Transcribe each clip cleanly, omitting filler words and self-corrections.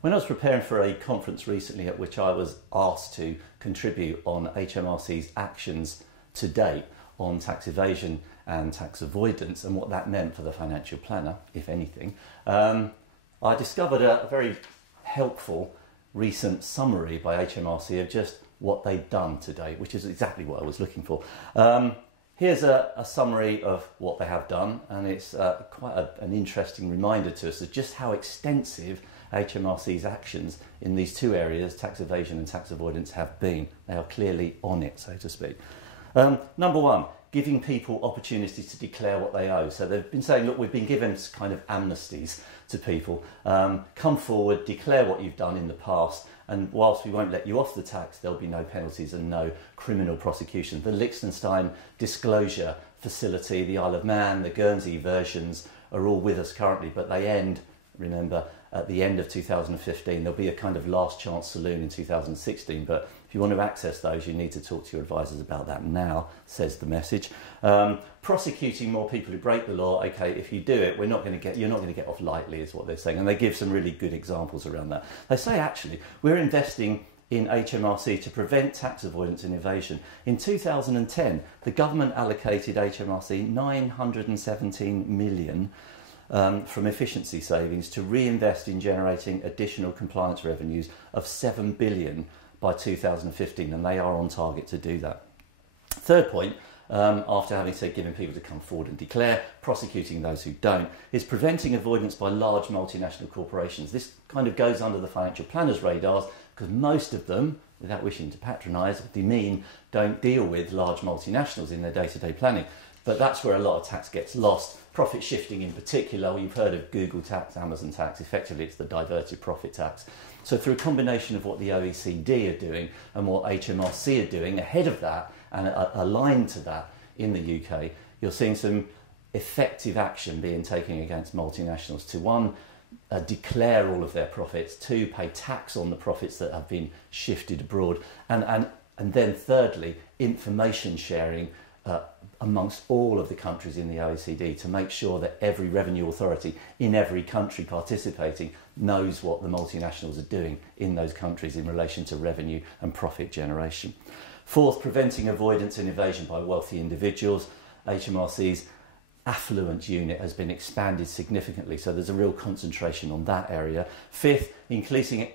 When I was preparing for a conference recently at which I was asked to contribute on HMRC's actions to date on tax evasion and tax avoidance and what that meant for the financial planner, if anything, I discovered a very helpful recent summary by HMRC of just what they've done to date, which is exactly what I was looking for. Here's a summary of what they have done, and it's quite an interesting reminder to us of just how extensive HMRC's actions in these two areas, tax evasion and tax avoidance, have been. They are clearly on it, so to speak. Number one, giving people opportunities to declare what they owe. So they've been saying, look, we've been given kind of amnesties to people. Come forward, declare what you've done in the past, and whilst we won't let you off the tax, there'll be no penalties and no criminal prosecution. The Liechtenstein disclosure facility, the Isle of Man, the Guernsey versions are all with us currently, but they end, remember, at the end of 2015. There'll be a kind of last chance saloon in 2016, but if you want to access those, you need to talk to your advisors about that now, says the message. Prosecuting more people who break the law. Okay, if you do it, you're not going to get off lightly, is what they're saying. And they give some really good examples around that. They say, actually, we're investing in HMRC to prevent tax avoidance and evasion. In 2010, the government allocated HMRC 917 million from efficiency savings to reinvest in generating additional compliance revenues of 7 billion by 2015, and they are on target to do that. Third point, after having said giving people to come forward and declare, prosecuting those who don't, is preventing avoidance by large multinational corporations. This kind of goes under the financial planners' radars because most of them, without wishing to patronise or demean, don't deal with large multinationals in their day-to-day planning. But that's where a lot of tax gets lost. Profit shifting in particular, you've heard of Google tax, Amazon tax, effectively it's the diverted profit tax. So through a combination of what the OECD are doing and what HMRC are doing ahead of that and aligned to that in the UK, you're seeing some effective action being taken against multinationals to, one, declare all of their profits, two, pay tax on the profits that have been shifted abroad, and then thirdly, information sharing amongst all of the countries in the OECD to make sure that every revenue authority in every country participating knows what the multinationals are doing in those countries in relation to revenue and profit generation. Fourth, preventing avoidance and evasion by wealthy individuals. HMRC's affluent unit has been expanded significantly, so there's a real concentration on that area. Fifth, increasing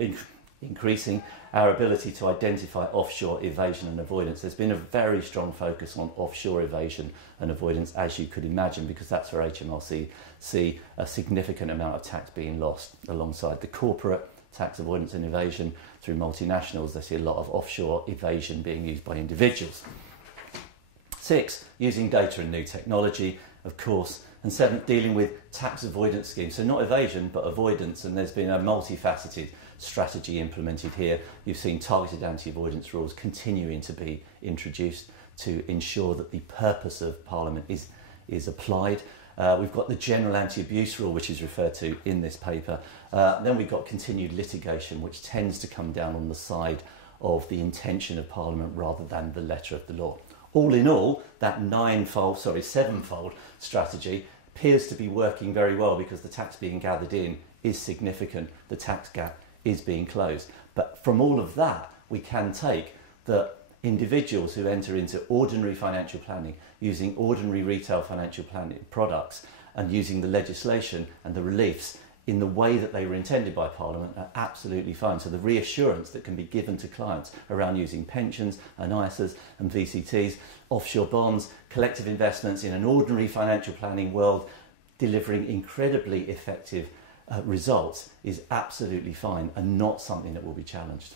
our ability to identify offshore evasion and avoidance. There's been a very strong focus on offshore evasion and avoidance, as you could imagine, because that's where HMRC see a significant amount of tax being lost alongside the corporate tax avoidance and evasion through multinationals. They see a lot of offshore evasion being used by individuals. Six, using data and new technology, of course. And seventh, dealing with tax avoidance schemes. So not evasion, but avoidance. And there's been a multifaceted strategy implemented here. You've seen targeted anti-avoidance rules continuing to be introduced to ensure that the purpose of Parliament is applied. We've got the general anti-abuse rule, which is referred to in this paper. Then we've got continued litigation, which tends to come down on the side of the intention of Parliament rather than the letter of the law. All in all, that sevenfold strategy appears to be working very well because the tax being gathered in is significant, the tax gap is being closed. But from all of that, we can take that individuals who enter into ordinary financial planning, using ordinary retail financial planning products and using the legislation and the reliefs in the way that they were intended by Parliament are absolutely fine. So the reassurance that can be given to clients around using pensions and ISAs and VCTs, offshore bonds, collective investments in an ordinary financial planning world, delivering incredibly effective results is absolutely fine and not something that will be challenged.